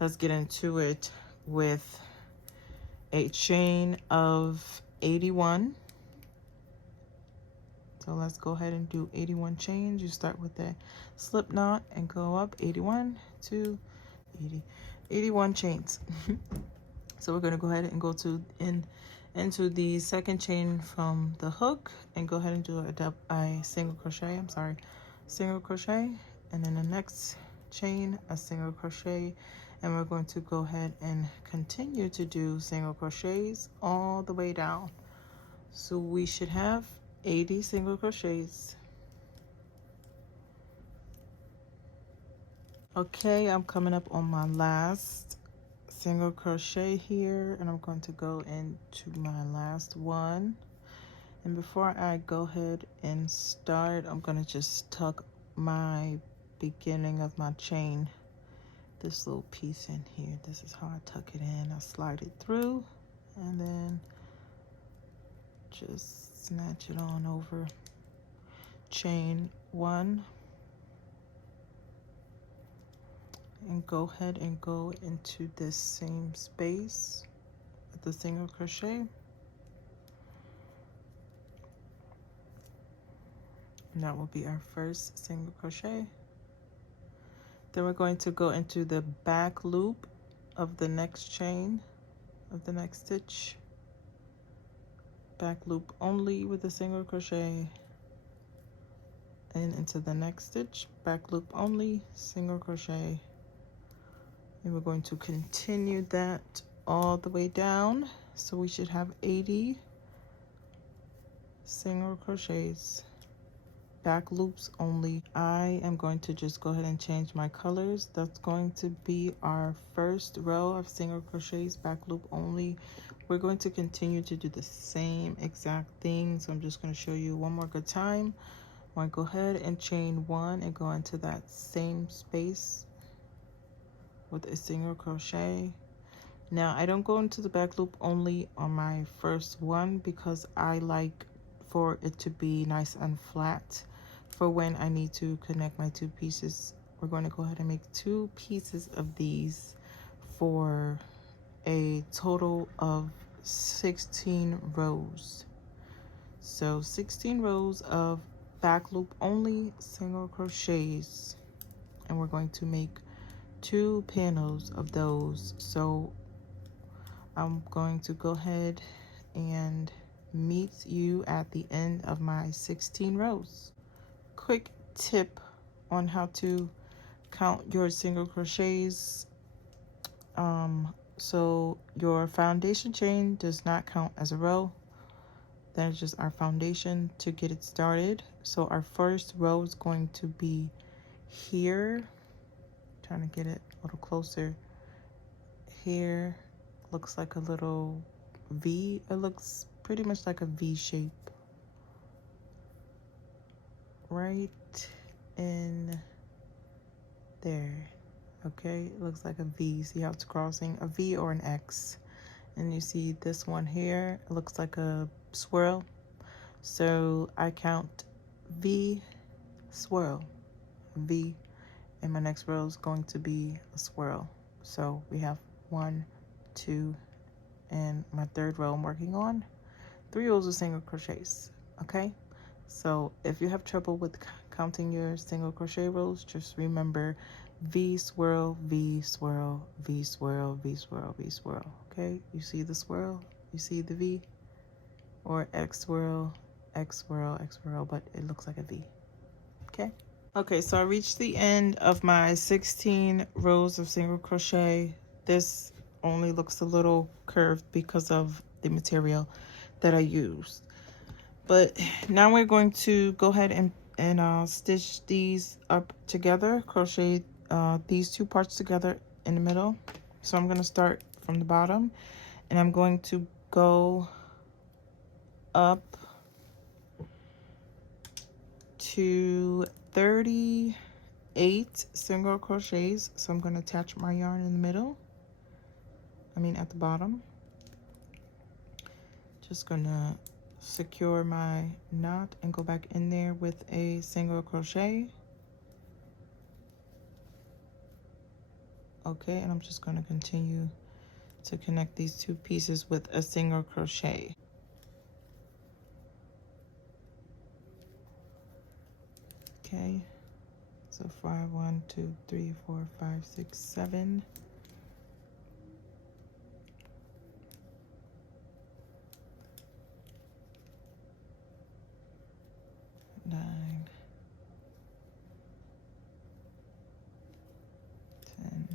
let's get into it with a chain of 81. So let's go ahead and do 81 chains. You start with the slip knot and go up 81 to 80, 81 chains. So we're going to go ahead and go into the second chain from the hook and go ahead and do a single crochet. Single crochet, and then the next chain a single crochet, and we're going to go ahead and continue to do single crochets all the way down. So we should have 80 single crochets. Okay, I'm coming up on my last single crochet here, and I'm going to go into my last one. And before I go ahead and start, I'm going to just tuck my beginning of my chain, this little piece in here. This is how I tuck it in. I slide it through and then just snatch it on over. Chain one, and go ahead and go into this same space with the single crochet. And that will be our first single crochet. Then we're going to go into the back loop of the next chain of the next stitch. Back loop only with a single crochet, and into the next stitch, back loop only, single crochet. And we're going to continue that all the way down. So we should have 80 single crochets, back loops only. I am going to just go ahead and change my colors. That's going to be our first row of single crochets, back loop only. We're going to continue to do the same exact thing, so I'm just going to show you one more good time. I want to go ahead and chain one and go into that same space with a single crochet. Now I don't go into the back loop only on my first one because I like for it to be nice and flat for when I need to connect my two pieces. We're going to go ahead and make two pieces of these for a total of 16 rows. So 16 rows of back loop only single crochets, and we're going to make 2 panels of those. So I'm going to go ahead and meet you at the end of my 16 rows. Quick tip on how to count your single crochets. So your foundation chain does not count as a row. That is just our foundation to get it started. So our first row is going to be here. Trying to get it a little closer. Here looks like a little V. It looks pretty much like a V shape. Right in there. Okay, it looks like a V. See how it's crossing? A V or an X. And you see this one here, it looks like a swirl. So I count V, swirl, V, and my next row is going to be a swirl. So we have 1, 2, and my third row I'm working on 3 rows of single crochets. Okay, so if you have trouble with counting your single crochet rows, just remember V swirl, V swirl, V swirl, V swirl, V swirl. Okay, you see the swirl, you see the V, or X swirl, X swirl, X swirl, but it looks like a V. Okay. Okay, so I reached the end of my 16 rows of single crochet. This only looks a little curved because of the material that I used. But now we're going to go ahead and stitch these up together, crochet these two parts together in the middle. So I'm going to start from the bottom, and I'm going to go up to 38 single crochets. So I'm going to attach my yarn in the middle, at the bottom. Just going to secure my knot and go back in there with a single crochet. Okay, and I'm just going to continue to connect these two pieces with a single crochet. Okay, so 5, 1, 2, 3, 4, 5, 6, 7. 9, 10.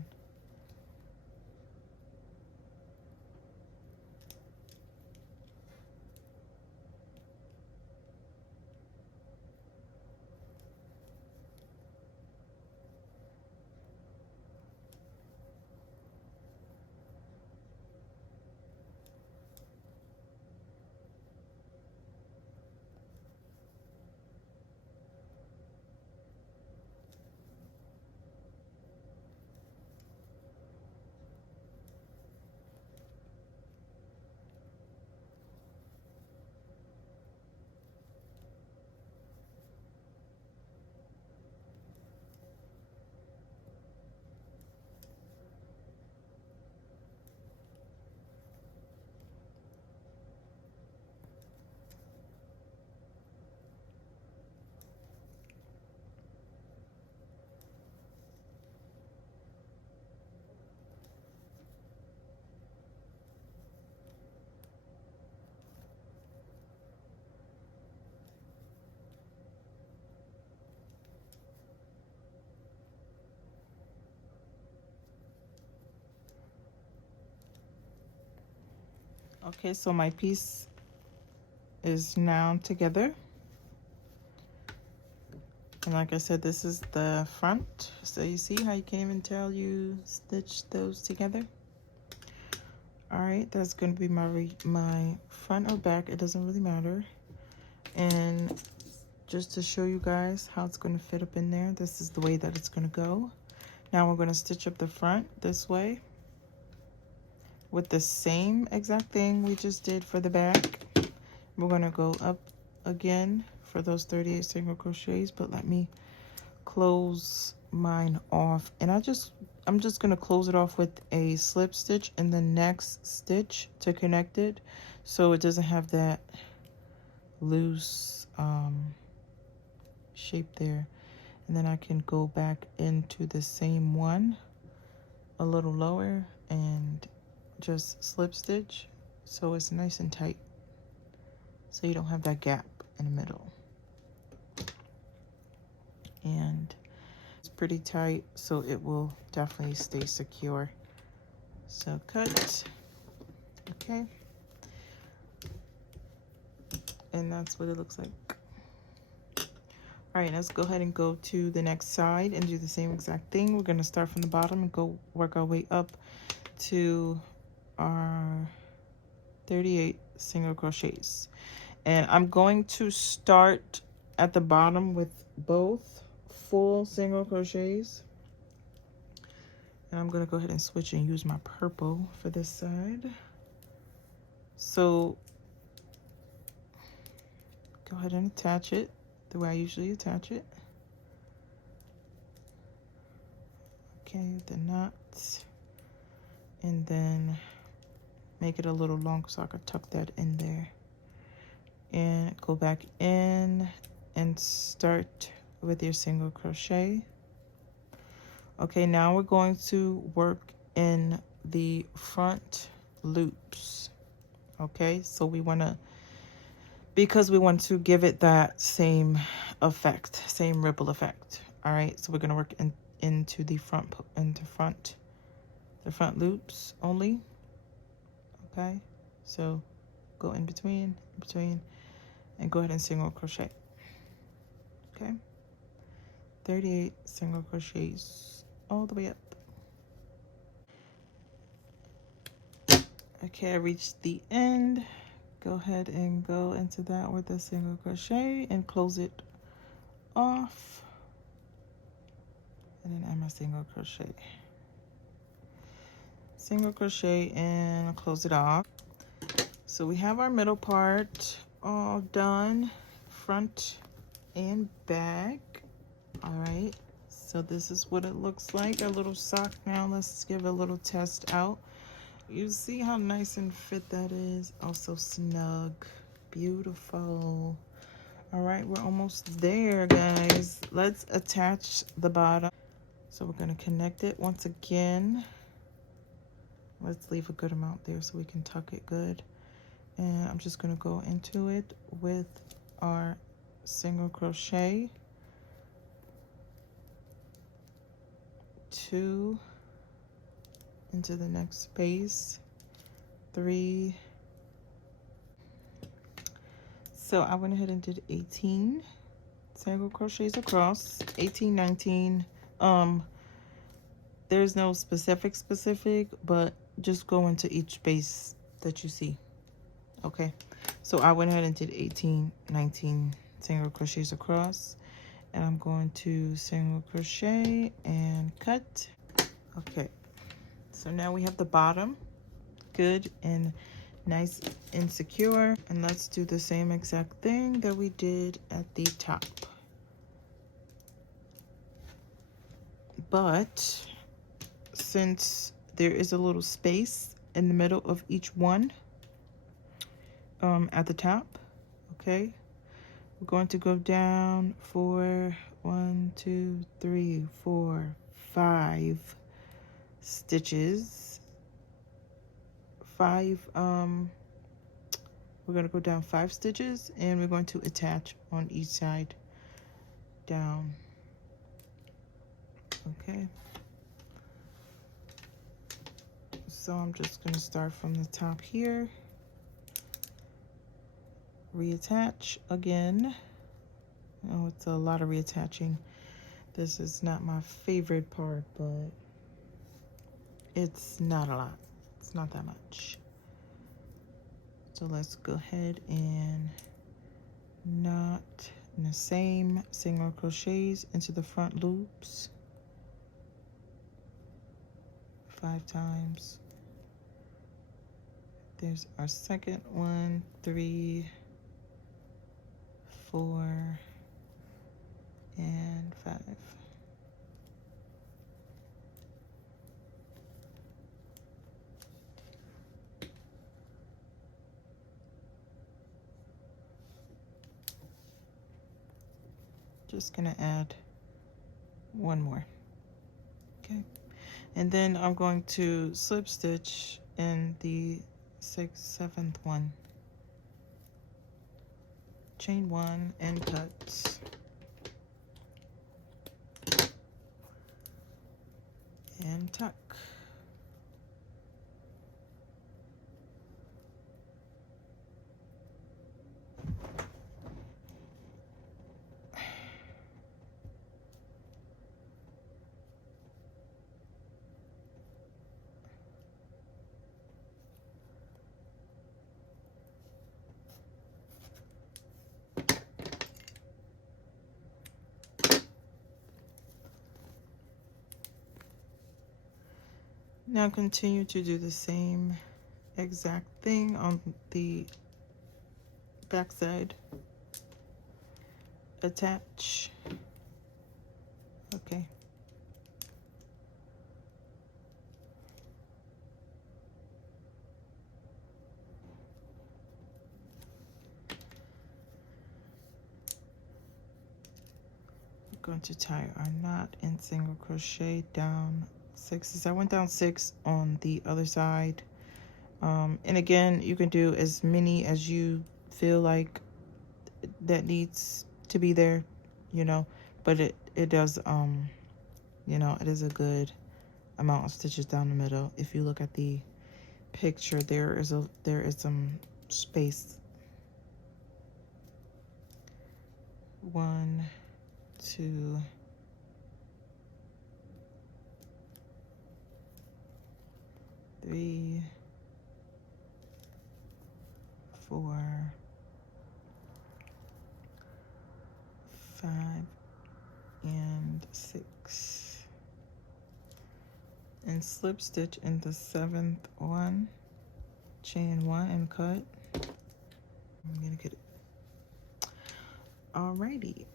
Okay, so my piece is now together. And like I said, this is the front. So you see how you can't even tell you stitched those together? All right, that's going to be my front or back. It doesn't really matter. And just to show you guys how it's going to fit up in there, this is the way that it's going to go. Now we're going to stitch up the front this way with the same exact thing we just did for the back. We're going to go up again for those 38 single crochets, but let me close mine off. And I'm just going to close it off with a slip stitch in the next stitch to connect it, so it doesn't have that loose shape there. And then I can go back into the same one a little lower and just slip stitch so it's nice and tight, so you don't have that gap in the middle. And it's pretty tight, so it will definitely stay secure. So cut. Okay, and that's what it looks like. All right, let's go ahead and go to the next side and do the same exact thing. We're going to start from the bottom and go work our way up to our 38 single crochets. And I'm going to start at the bottom with both full single crochets. And I'm going to go ahead and switch and use my purple for this side. So go ahead and attach it the way I usually attach it. Okay, the knots. And then make it a little long so I could tuck that in there. And go back in and start with your single crochet. Okay, now we're going to work in the front loops. Okay, so we want to, because we want to give it that same effect, same ripple effect. All right, so we're going to work into the front loops only. Okay, so go in between, and go ahead and single crochet. Okay, 38 single crochets all the way up. Okay, I reached the end. Go ahead and go into that with a single crochet and close it off, and then add my single crochet and close it off. So we have our middle part all done, front and back. All right, So this is what it looks like, a little sock. Now let's give a little test out. You see how nice and fit that is? Also snug, beautiful. All right, we're almost there, guys. Let's attach the bottom. So we're gonna connect it once again. Let's leave a good amount there so we can tuck it good. And I'm just gonna go into it with our single crochet, 2 into the next space, 3. So I went ahead and did 18 single crochets across, 18, 19. There's no specific, but just go into each space that you see. Okay, so I went ahead and did 18, 19 single crochets across, and I'm going to single crochet and cut. Okay, so now we have the bottom good and nice and secure, and let's do the same exact thing that we did at the top, but since there is a little space in the middle of each one, at the top, okay, we're going to go down for 1, 2, 3, 4, 5 stitches. 5 we're going to go down 5 stitches, and we're going to attach on each side down. Okay, so I'm just going to start from the top here, reattach again. Oh, it's a lot of reattaching. This is not my favorite part, but it's not a lot. It's not that much. So let's go ahead and knot in the same single crochets into the front loops 5 times. There's our second one, 3, 4, and 5. Just gonna add one more. Okay, and then I'm going to slip stitch in the 6th, 7th one, chain 1 and cut, and tuck. Now continue to do the same exact thing on the back side. Attach. Okay. We're going to tie our knot in single crochet down 6. I went down 6 on the other side. And again, you can do as many as you feel like that needs to be there, you know, but it does, you know, it is a good amount of stitches down the middle. If you look at the picture, there is some space. 1, 2, 3, 4, 5, and 6, and slip stitch in the 7th one, chain 1 and cut. I'm gonna get it. Alrighty,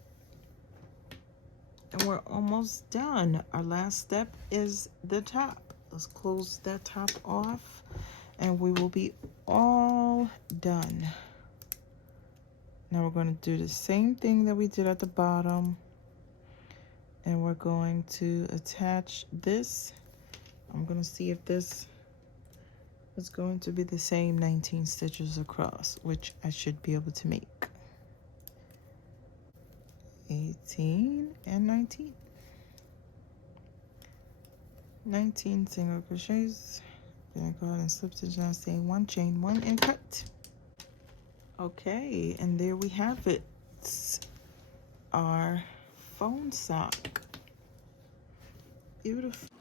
And we're almost done. Our last step is the top. Let's close that top off and we will be all done. Now we're going to do the same thing that we did at the bottom, and we're going to attach this. I'm going to see if this is going to be the same 19 stitches across, which I should be able to make. 18 and 19. 19 single crochets. Gonna go ahead and slip stitch down, saying 1, chain 1, and cut. Okay, and there we have it. It's our phone sock. Beautiful.